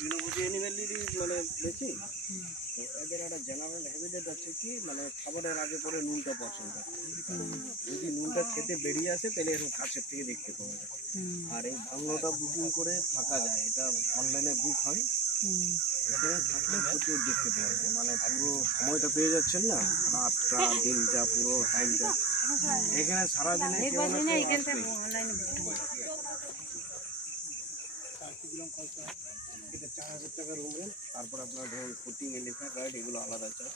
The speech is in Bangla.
তৃণভোজী অ্যানিমেলেরই মানে বেশি। তো এদের একটা জেনারেল হ্যাবিটেট আছে কি মানে খাবারের আগে পরে নুনটা পছন্দ করে। যদি নুনটা খেতে বেরিয়ে আসে তাহলে এরকম কাছের থেকে দেখতে পাওয়া যায়। আর এই বাংলোটা বুকিং করে থাকা যায়, এটা অনলাইনে বুক হয়। এখানে থাকলে প্রচুর দেখতে পাওয়া যায়, মানে পুরো সময়টা পেয়ে যাচ্ছেন না, রাতটা দিনটা পুরো টাইমটা এখানে সারাদিনে এটা 4000 টাকা রুম রেন্ট। তারপর আপনার ধরুন ফুটিং এলিফ্যান্ট রাইড এগুলো আলাদা চার্জ।